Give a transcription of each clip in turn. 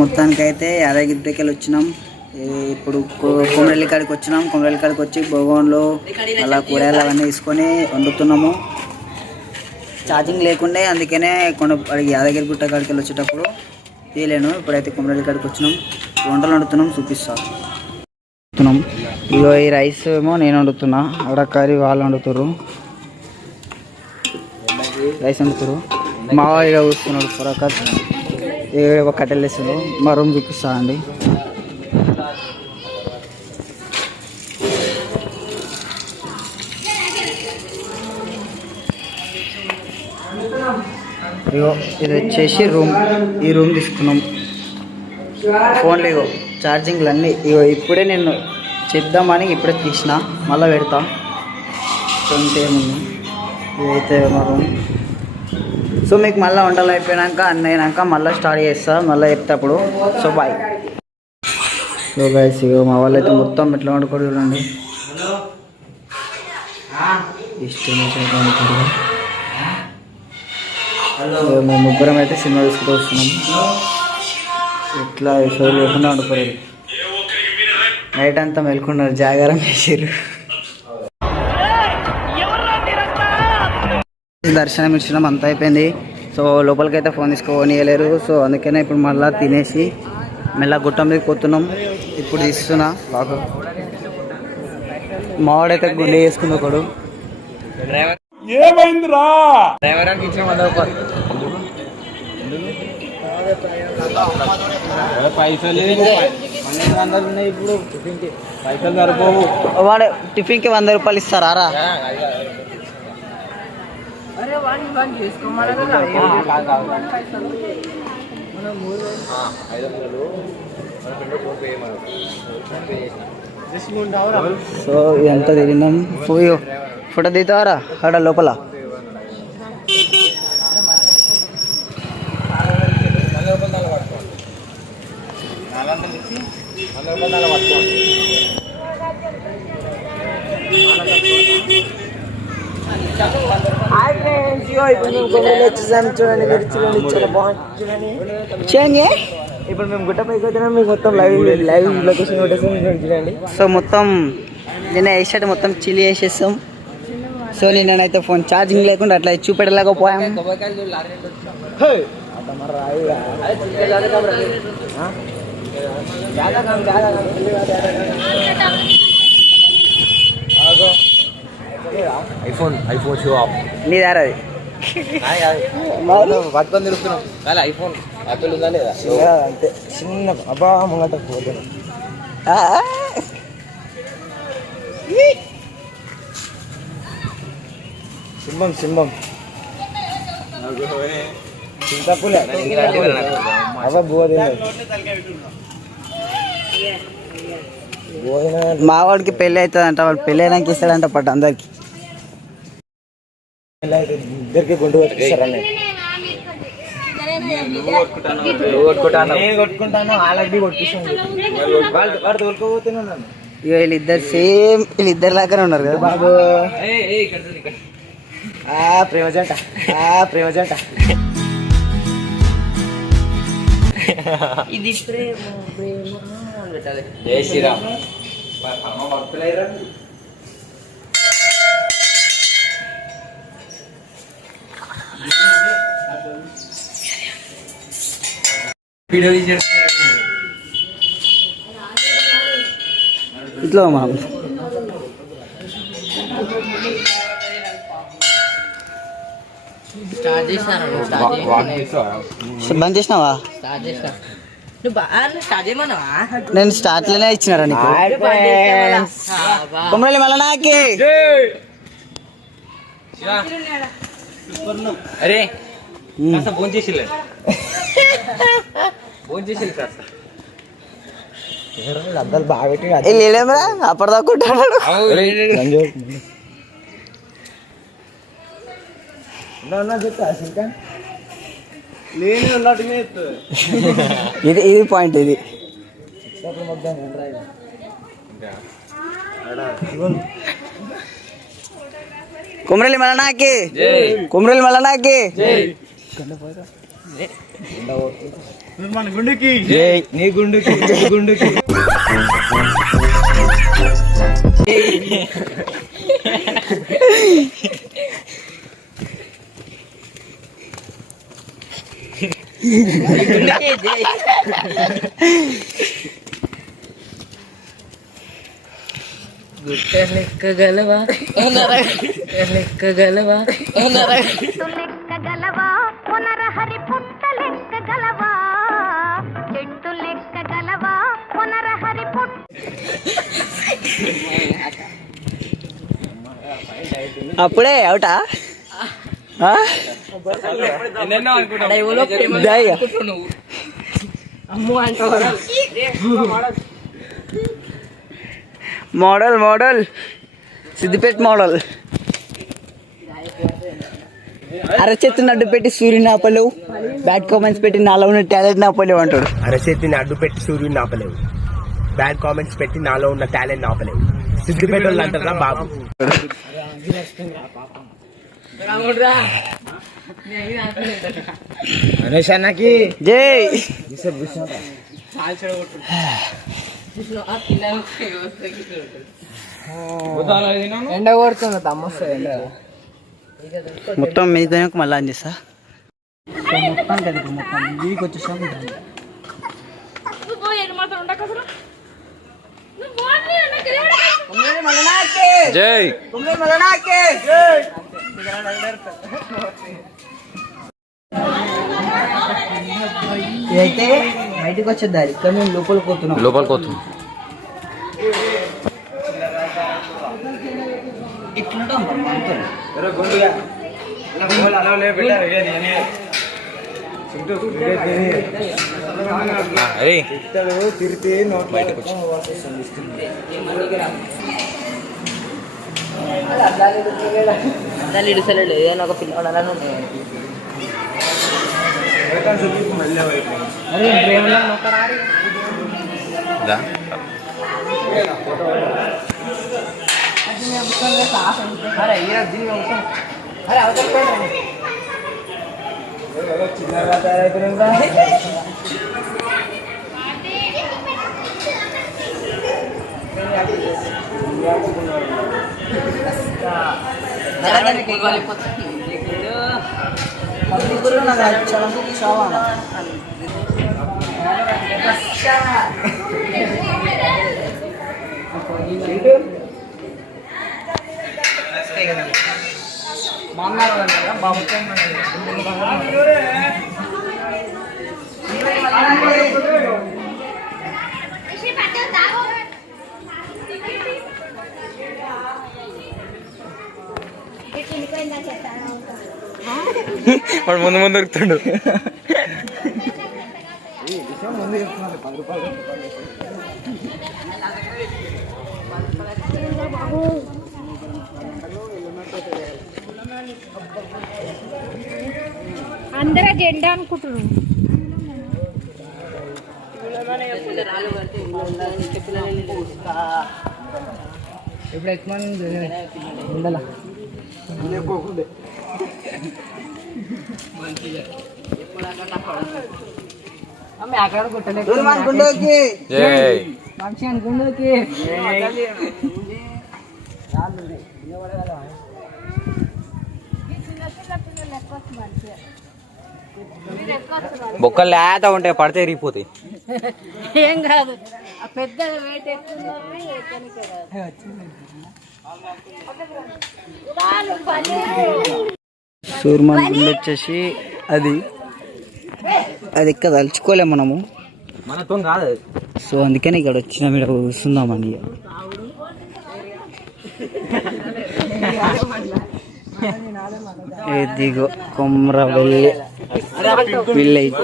మొత్తానికి అయితే యాదగిరి దగ్గరికి వచ్చినాం. ఇప్పుడు కొమరల్లి కాడికి వచ్చినాం. కొమరల్లి కాడికి వచ్చి భోగంలో అలా కూరగాయలు అవన్నీ తీసుకొని వండుతున్నాము. ఛార్జింగ్ లేకుండే, అందుకనే యాదగిరి గుట్ట కాడికి వచ్చేటప్పుడు తీయలేను. ఇప్పుడైతే కొమరల్లి కాడికి వచ్చినాం. వంటలు వండుతున్నాం, చూపిస్తాం. ఇగో ఈ రైస్ ఏమో నేను వండుతున్నా, అక్కడ కర్రీ వాళ్ళు వండుతారు. రైస్ వండుతారు. మా వాడిగా చూస్తున్నాడు పొరక ఒక కట్టెలు వేస్తున్నాడు. మా రూమ్ చూపిస్తా అండి. ఇగో ఇది వచ్చేసి రూమ్. ఈ రూమ్ తీసుకున్నాం. ఫోన్లు ఇగో ఛార్జింగ్లు అన్నీ ఇగో ఇప్పుడే నేను చెప్దామని ఇప్పుడే తీసిన, మళ్ళీ పెడతా. ఇంకేముంది, ఇదైతే మా రూమ్. సో మీకు మళ్ళీ వంటలు అయిపోయాక అన్నీ అయినాక మళ్ళీ స్టార్ట్ చేస్తా, మళ్ళీ చెప్తాప్పుడు. So bye. సో గైస్ ఇగో మా వాళ్ళు అయితే మొత్తం ఎట్లా వండుకోరు చూడండి. ఇష్టం మేము ముగ్గురం అయితే సినిమా తీసుకుంటూ వస్తున్నాం. ఇట్లా షో లేకుండా వండుకోలేదు. నైట్ అంతా మెలుకున్నారు, జాగారం చేసారు. దర్శనం ఇచ్చినాం, అంతా అయిపోయింది. సో లోపలికైతే ఫోన్ తీసుకోనియలేరు. సో అందుకనే ఇప్పుడు మళ్ళీ తినేసి మెల్ల గుట్ట మీద పోతున్నాం. ఇప్పుడు తీస్తున్నా బాగా. మావాడైతే గుండె వేసుకుంది ఒకడు. ఏమైందిరా పైసలు ఇప్పుడు పైసలు సరిపోవు. వాడు టిఫిన్కి 100 రూపాయలు ఇస్తారా రా? సో ఇదంతా తిరిగినాం. ఫోటో దిగుతావారా అక్కడ లోపల? ఇప్పుడు మేము గుట్ట పైకి వచ్చినాం. మీకు మొత్తం లైవ్ లొకేషన్ చూడండి. సో మొత్తం నిన్న వేసాడు, మొత్తం చిల్లి వేసేస్తాం. సో నిన్ననైతే ఫోన్ ఛార్జింగ్ లేకుండా అట్లా చూపెట్టలేకపోయాం. ఐఫోన్ షో ఆఫ్ నీ దారా అది పట్టుకొని తిరుగుతున్నాం. ఐఫోన్ యాపిల్ ఉందా లేదా? అంతే చిన్న అబ్బా ముంగట పోతున్నాం. సింహం చింతపులే అబ్బా మా వాడికి పెళ్ళి అవుతుందంట. వాడు పెళ్ళి అయినాక ఇస్తాడంట పట్టు అందరికి. ఇద్దరికి గుండు కొట్టుకుంటాను, వాళ్ళకి కొట్టిస్తాను. వాడు తోలుకోపోతున్నాను. వీళ్ళిద్దరు సేమ్, వీళ్ళిద్దరు లాగానే ఉన్నారు కదా బాబు. ప్రేమ జంట ఇది జై శ్రీరామ్. ఇట్లా మనం బంద్ చేసినావా? నేను స్టార్ట్ లోనే ఇచ్చినారా నీకు? కొమరల్లి మళ్ళా నాకి. అరే ఫోన్ చేసి అద్దాలు బాగా పెట్టి వెళ్ళేమరా అప్పటిదాకుంటాడు. ఇది పాయింట్. ఇది కొమరల్లి మల్లనాకి, కొమరల్లి మల్లనాకి. మన గుండుకి జై నీ గుండుకి నీ గుండుకి లెక్కగలవా లెక్కగలవా లెక్కగలవా పునరహరి పుట్ట లెక్కగలవా చెట్టు లెక్కగలవా పునరహరి పుట్ట అప్పుడే అవుటా మోడల్ మోడల్ సిద్దిపేట మోడల్ అరచేతిని అడ్డు పెట్టి సూర్యుని ఆపలేవు, బ్యాడ్ కామెంట్స్ పెట్టి నాలో ఉన్న టాలెంట్ ఆపలేవు అంటాడు. అరచేతిని అడ్డు పెట్టి సూర్యుని ఆపలేవు, బ్యాడ్ కామెంట్స్ పెట్టి నాలో ఉన్న టాలెంట్ ఆపలేవు. సిద్దిపేట వాళ్ళు అంటారా బాబు. గణేష్ అన్నకి జై. ఎండ కొడుతుంది తమ్మొస్తుంది ఎండ. మొత్తం మీద మళ్ళీ అని చేస్తా మొత్తం కదా ఇప్పుడు మొత్తం వీడికి వచ్చేసాం. జై ఇదైతే బయటకు వచ్చేదారి ఇక్కడ మేము లోపలికి పోతున్నాం. లోపలికి పోతుంది. ఇట్లుంటాం మరి మనతో. బయటకు వచ్చి అద్దాలు ఇడుసలేడు ఏదైనా ఒక పిల్లవాడు అలానే ఉన్నాయి. అరే ప్రేమలో నొక్కరాడు. అరే అరే అవతల చిన్నగా తయారైపోయిందా. వాడు ముందు ముందు దొరుకుతుండు. అందరూ జెండా అనుకుంటున్నాను. ఇప్పుడు ఎక్కువ ఉండాల అక్కడ కొట్టలేదు జై మనిషి అనుకుండోకి బొక్కలు లేత ఉంటాయి, పడితే ఎరిగిపోతాయి. ఏం కాదు. ఆ పెద్ద వెయిట్ ఎక్కువ సూర్మాన్ గుండె వచ్చేసి అది ఇక్కడ తలుచుకోలేము మనము. మనతో కాదు. సో అందుకని ఇక్కడ వచ్చిన మీద కూర్చుందామండి. ఇదిగో కొమ్రవెల్లి విలేజ్.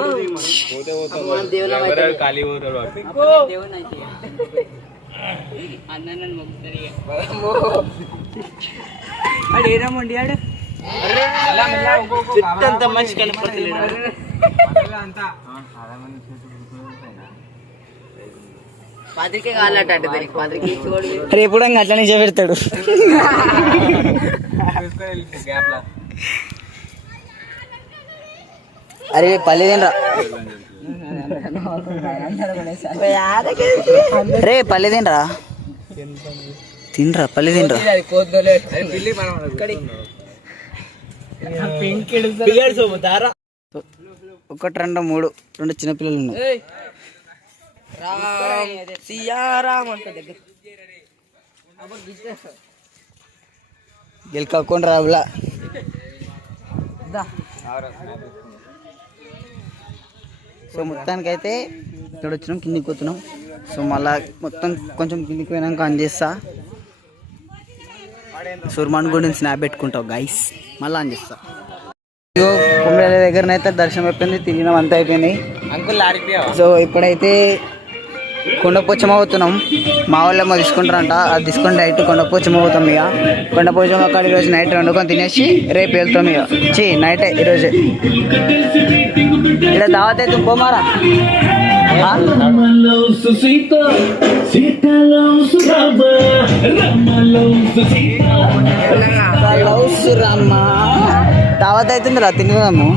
రేపు కూడా అట్లనే చేపెడతాడు. అరే పల్లెదేనరా రే పల్లి తినరా పల్లి తినరా ఒకటి రెండు మూడు చిన్నపిల్లలు ఉన్నాయి. గెలుకోకుండా రావులా సో మొత్తానికైతే ఇక్కడ వచ్చినాం, కిందికి పోతున్నాం. సో మళ్ళా మొత్తం కొంచెం కిందికి పోయినాక ఆన్ చేస్తా. సుర్మాన్ గుడిని స్నాప్ పెట్టుకుంటావు గైస్, మళ్ళీ ఆన్ చేస్తా. కుమ్మల దగ్గరనైతే దర్శనం అయిపోయింది, తిరిగినాం, అంతా అయిపోయింది. సో ఇప్పుడైతే కొండపోచమ్మ పోతున్నాం. మా వాళ్ళేమో తీసుకుంటారంట, అది తీసుకొని డైరెక్ట్ కొండపోచమ్మ పోతాం. ఇక కొండపోచమ్మ అక్కడ ఈరోజు నైట్ వండుకొని తినేసి రేపు వెళ్తాం. ఇక నైటే ఈరోజు ఇలా దావత్ అయితే పోమారా. దావత్ అవుతుంది రా, తినదాము.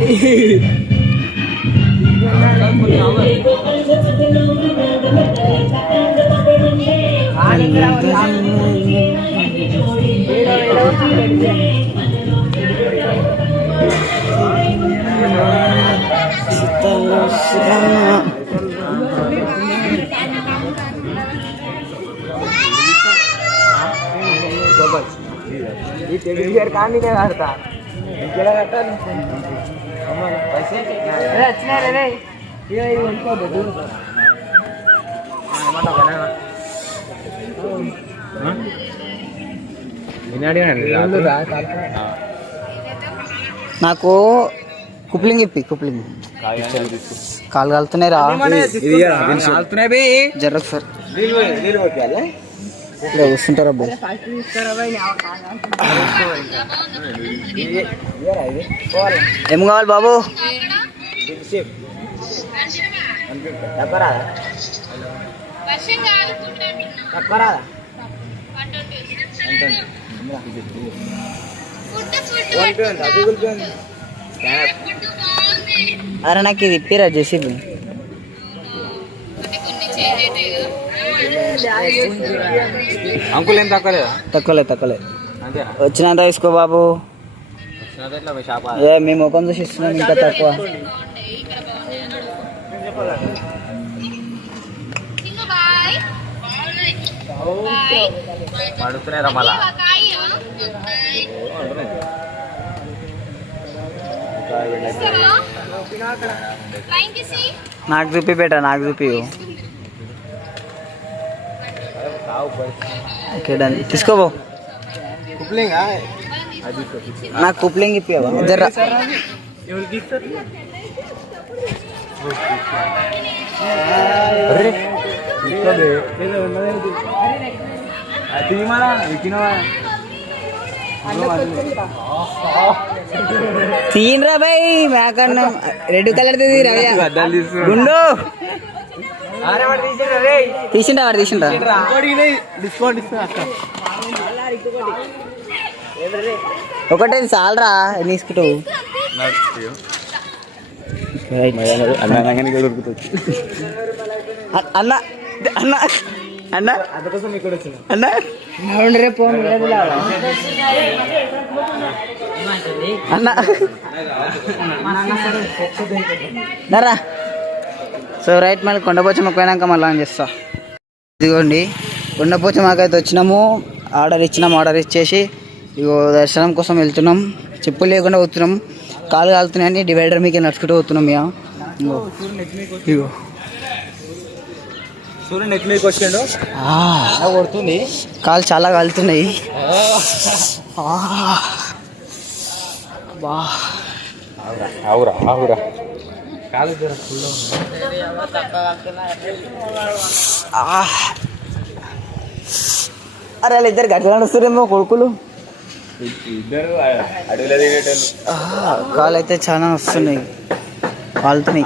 నాకు కుప్లింగ్ ఇప్పి, కుప్లింగ్ కాలు కాలుతున్నాయి రా, జర్ర సార్ ఇలా వస్తుంటారా అబ్బాయి. ఏం కావాలి బాబు? అరే నాకు ఇది ఇప్పిరా జెసిబి. అంకుల్ ఏం తక్కువలే వచ్చినంత తీసుకో బాబు. మీ ముఖం చూసి ఇస్తున్నాం, ఇంకా తక్కువ. నాకు చూపి బేటా, నాకు చూపి. ఓకే డన్, తీసుకోబో. నాకు కుప్లింగ్ ఇప్పివా జర్రా. తీనరా బాయ్, మేకన్నా రెడ్ కలర్ రవ్య గుండు తీసిండా, వాడు తీసిండా. ఒకటే చాలరా తీసుకుంటావు. అన్న అన్న అన్న అన్న రేపు అన్న నరా. సో రైట్, మళ్ళీ కొండపోచమ్మకు పోయినాక మళ్ళీ ఆన్ చేస్తా. ఇదిగోండి కొండపోచమ్మకైతే వచ్చినాము, ఆర్డర్ ఇచ్చేసి ఇగో దర్శనం కోసం వెళ్తున్నాం. చెప్పులు లేకుండా పోతున్నాం, కాలు కాలుతున్నాయని డివైడర్ మీకు నడుచుకుంటూ పోతున్నాం. ఇగో సూర్యుడు నెక్ మీకు వచ్చాడు, కొడుతుంది, కాలు చాలా కాలుతున్నాయి. అరే వాళ్ళు ఇద్దరు గట్టిగా నడుస్తారేమో కొడుకులు. కాలు అయితే చాలా వస్తున్నాయి, కాలుతున్నాయి.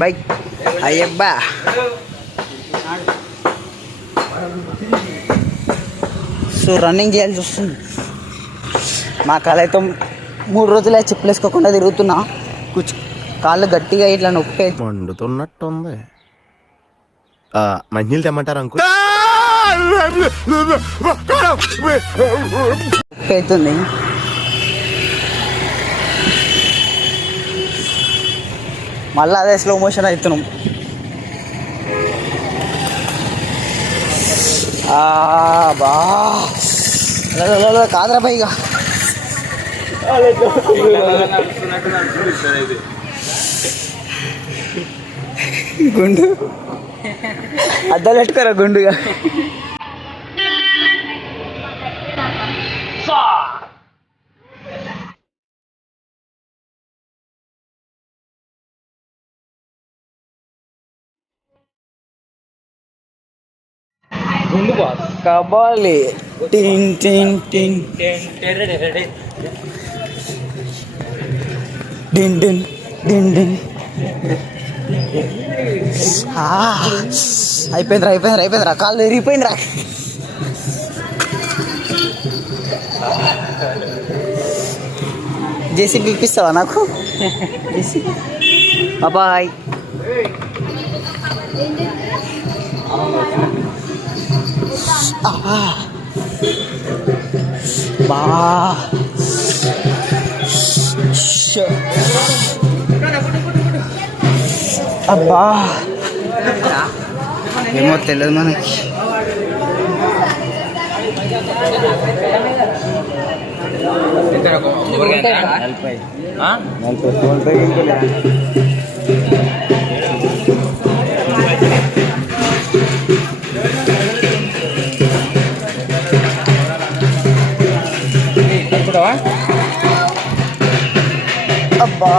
బైక్ అయ్యబ్బా. సో రన్నింగ్ చేయాల్సి వస్తుంది. మా కాలు అయితే 3 రోజులే చెప్పులు వేసుకోకుండా తిరుగుతున్నా. కాళ్ళు గట్టిగా ఇట్లా నొప్పి మండుతున్నట్టుంది. మంచినీళ్ళు తెమ్మంటారు అంకుల్? నొప్పి అవుతుంది. మళ్ళీ అదే స్లో మోషన్ అవుతున్నాం. బా కాదరా పైగా గుండు అద్దాలు పెట్టుకోరా గుండుగా. కబాలి టిన్ టిన్ టిన్ డిన్ డిన్ డిన్ డిన్. అయిపోయిందిరా కాళ్ళు ఎరిగిపోయిందిరా. జేసీ పిలిపిస్తావా నాకు? బాయ్. బా అబ్బా ఏమో తెలియదు మనకి. అబ్బా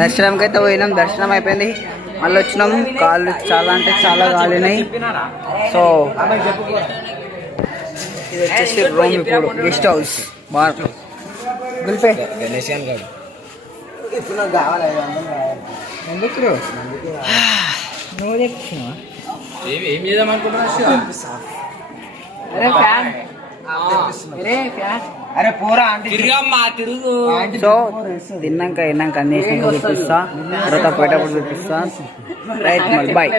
దర్శనంకి అయితే పోయినాం. దర్శనం అయిపోయింది, మళ్ళీ వచ్చినాం. కాళ్ళు చాలా అంటే చాలా కాలినాయి. సో ఇది వచ్చేసి రూమ్, ఇప్పుడు గెస్ట్ హౌస్. బాగా గుల్పే ఇప్పుడు నాకు కావాలి. ఎందుకు నువ్వు చెప్తున్నావా? ఏం చేద్దాం అనుకుంటున్నా? అరే ఫ్యాన్, అరే పోరా తిరుగు. సో తిన్నాక అన్ని చూపిస్తా, తర్వాత పోయేటప్పుడు చూపిస్తా. Right, bye.